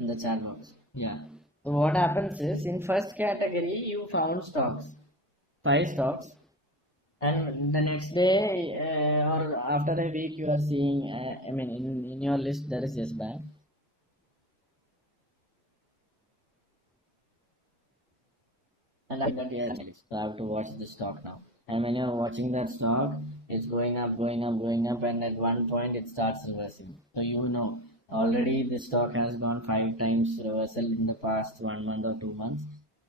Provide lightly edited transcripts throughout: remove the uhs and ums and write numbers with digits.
in the chat box. Yeah. So what happens is in first category you found stocks, 5 stocks, and the next day or after a week you are seeing. I mean, in your list there is Yes Bank. And like that, yes. So I have to watch the stock now. And when you're watching that stock, it's going up, going up, going up, and at one point it starts reversing. So you know already the stock has gone 5 times reversal in the past 1 month or 2 months.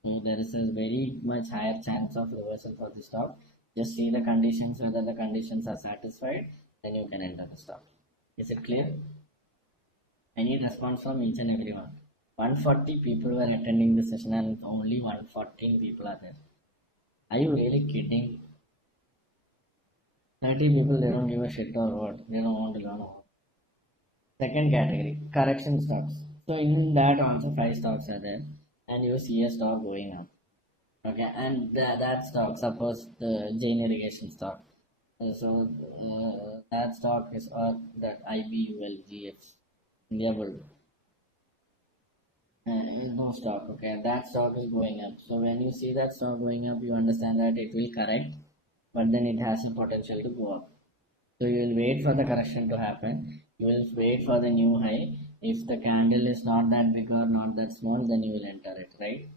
So there is a very much higher chance of reversal for the stock. Just see the conditions, whether the conditions are satisfied, then you can enter the stock. Is it clear? I need response from each and everyone. 140 people were attending the session and only 114 people are there. Are you really kidding? 30 people, they don't give a shit or what? They don't want to learn what. Second category, correction stocks. So in that also 5 stocks are there and you see a stock going up. Okay, and that stock, suppose the Jain irrigation stock. That stock is or that IBULGF, India Bull. No stock, okay, that stock is going up. So when you see that stock going up, you understand that it will correct, but then it has a potential to go up. So you will wait for the correction to happen. You will wait for the new high. If the candle is not that big or not that small, then you will enter it, right?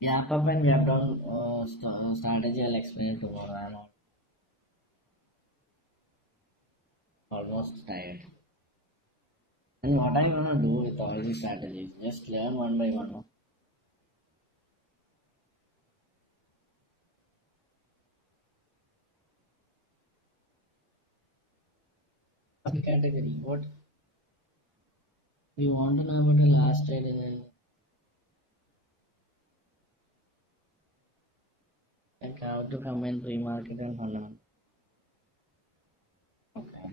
Yeah, up and we have done strategy. I'll explain it tomorrow. I'm almost tired. And what I'm gonna do with all these strategies? Just learn one by one. Category. What you want to know about the last trade in like how to combine pre-market and fundamental. Okay.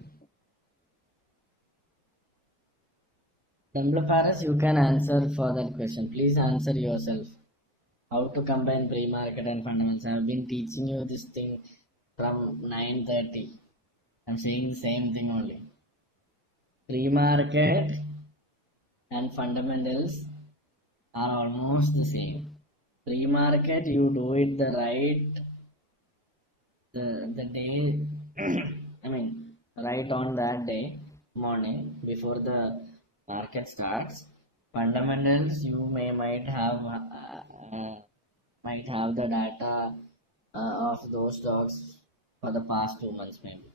Dumbler Paris, you can answer for that question. Please answer yourself. How to combine pre-market and fundamentals. I have been teaching you this thing from 9:30. I'm saying the same thing only. Pre-market and fundamentals are almost the same. Pre-market, you do it the right the day. I mean, right on that day morning before the market starts. Fundamentals, you might have the data of those stocks for the past 2 months maybe.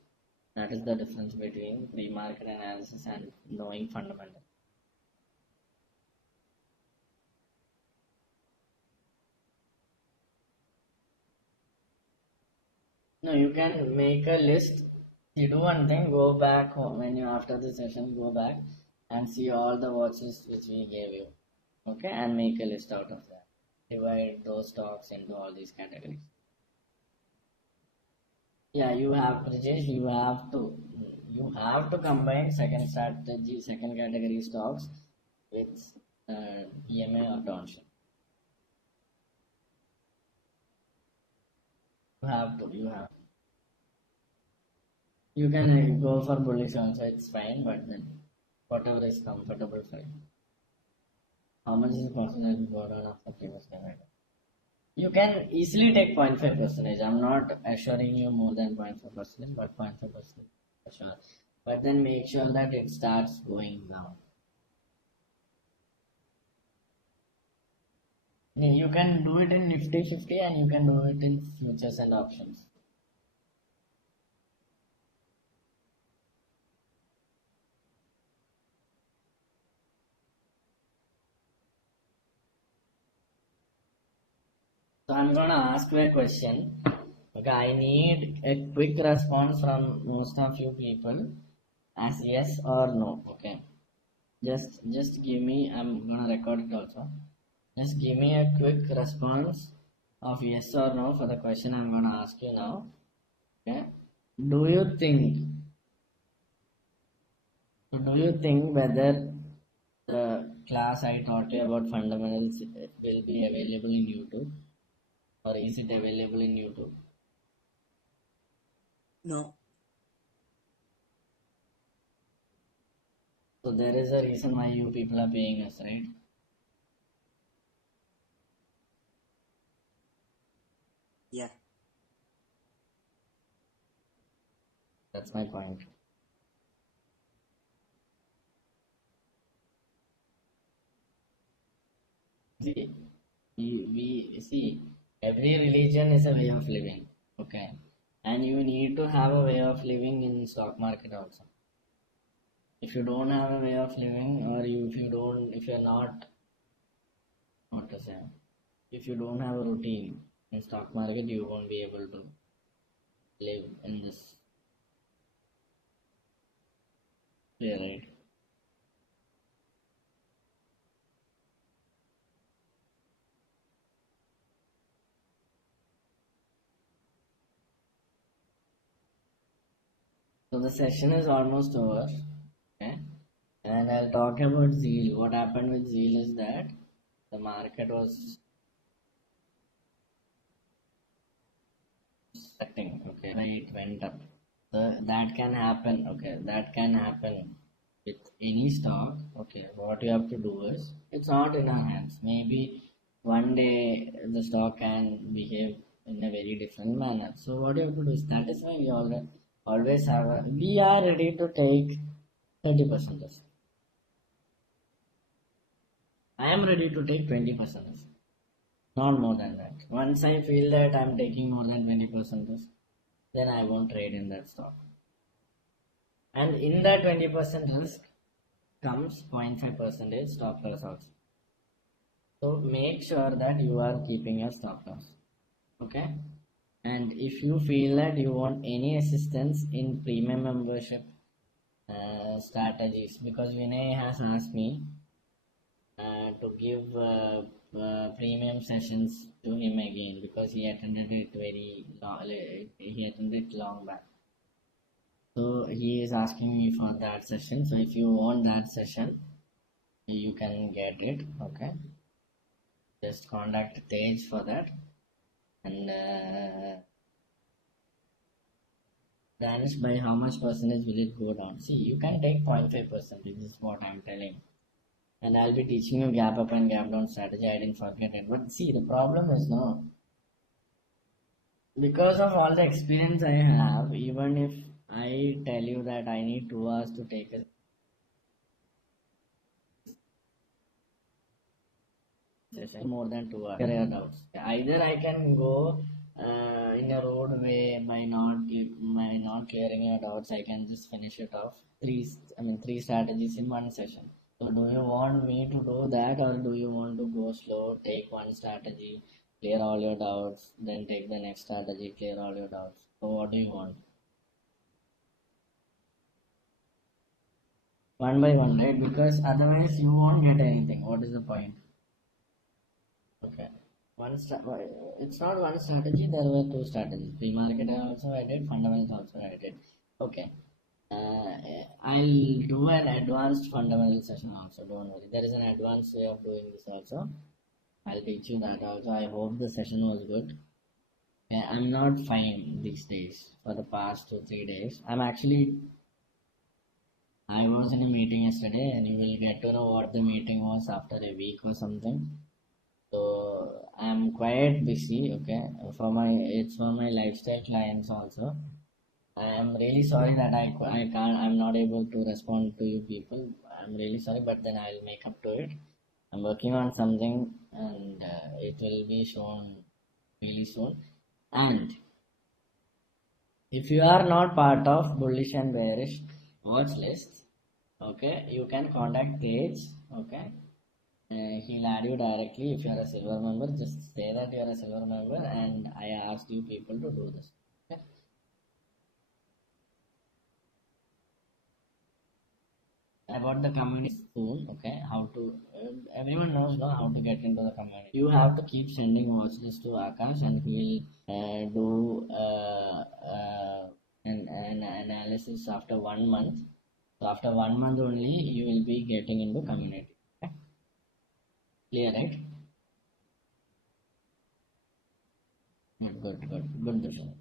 That is the difference between pre-market analysis and knowing fundamentals. No, you can make a list. You do one thing, go back home when you after the session, go back and see all the watches which we gave you. Okay, and make a list out of that. Divide those stocks into all these categories. Yeah, you have Rajesh, you have to combine second strategy, second category stocks with EMA or township. You have. You can go for bullish also, it's fine, but then whatever is comfortable for you. How much is the percentage go down after previous payment? You can easily take 0.5 percentage. I'm not assuring you more than 0.5 percentage, but 0.5 percentage for sure. But then make sure that it starts going down. You can do it in Nifty 50 and you can do it in futures and options. So I'm gonna ask you a question. Okay, I need a quick response from most of you people as yes or no. Okay, just give me. I'm gonna record it also. Just give me a quick response of yes or no for the question I'm gonna ask you now. Okay, do you think? Do you think whether the class I taught you about fundamentals will be available in YouTube, or is it available in YouTube? No. So there is a reason why you people are paying us, right? Yeah. That's my point. See, we see every religion is a way of living, okay, and you need to have a way of living in stock market also. If you don't have a way of living, or if you're not, what to say, if you don't have a routine in stock market, you won't be able to live in this way, right? So the session is almost over, okay, and I'll talk about Zeal. What happened with Zeal is that the market was setting, okay, it went up. So that can happen, okay, that can happen with any stock. Okay, what you have to do is, it's not in our hands. Maybe one day the stock can behave in a very different manner. So what you have to do is, that is why we always have we are ready to take 30% risk. I am ready to take 20% risk, not more than that. Once I feel that I'm taking more than 20% risk, then I won't trade in that stock. And in that 20% risk comes 0.5 percentage stop loss also. So make sure that you are keeping your stop loss. Okay. And if you feel that you want any assistance in premium membership strategies, because Vinay has asked me to give premium sessions to him again, because he attended it he attended it long back. So he is asking me for that session. So if you want that session, you can get it. Okay, just contact Tej for that. And Danish, by how much percentage will it go down? See, you can take 0.5%. This is what I'm telling. And I'll be teaching you gap up and gap down strategy. I didn't forget it. But see, the problem is no. Because of all the experience I have, even if I tell you that I need 2 hours to take a session, more than 2 hours, clear your doubts. Either I can go in a roadway by not clearing your doubts. I can just finish it off. Three strategies in one session. So do you want me to do that, or do you want to go slow, take one strategy, clear all your doubts, then take the next strategy, clear all your doubts? So what do you want? One by one, right? Because otherwise you won't get anything. What is the point? Okay. It's not one strategy, there were two strategies. Pre-market also I did, fundamentals also I did. Okay. I'll do an advanced fundamental session also, don't worry. There is an advanced way of doing this also. I'll teach you that also. I hope the session was good. I'm not fine these days for the past 2-3 days. I was in a meeting yesterday, and you will get to know what the meeting was after a week or something. So I'm quite busy, okay. It's for my lifestyle clients also. I am really sorry that I'm not able to respond to you people. I'm really sorry, but then I'll make up to it. I'm working on something, and it will be shown really soon. And if you are not part of bullish and bearish watch list, okay, you can contact Tej, okay. He'll add you directly. If you are a silver member, just say that you are a silver member, and I asked you people to do this. Okay? About the community soon, okay? How to everyone knows now how to get into the community. You have to keep sending watches to Akash, and he'll do an analysis after 1 month. So after 1 month only, you will be getting into community. Okay? Clear, right? Good, good, good, good.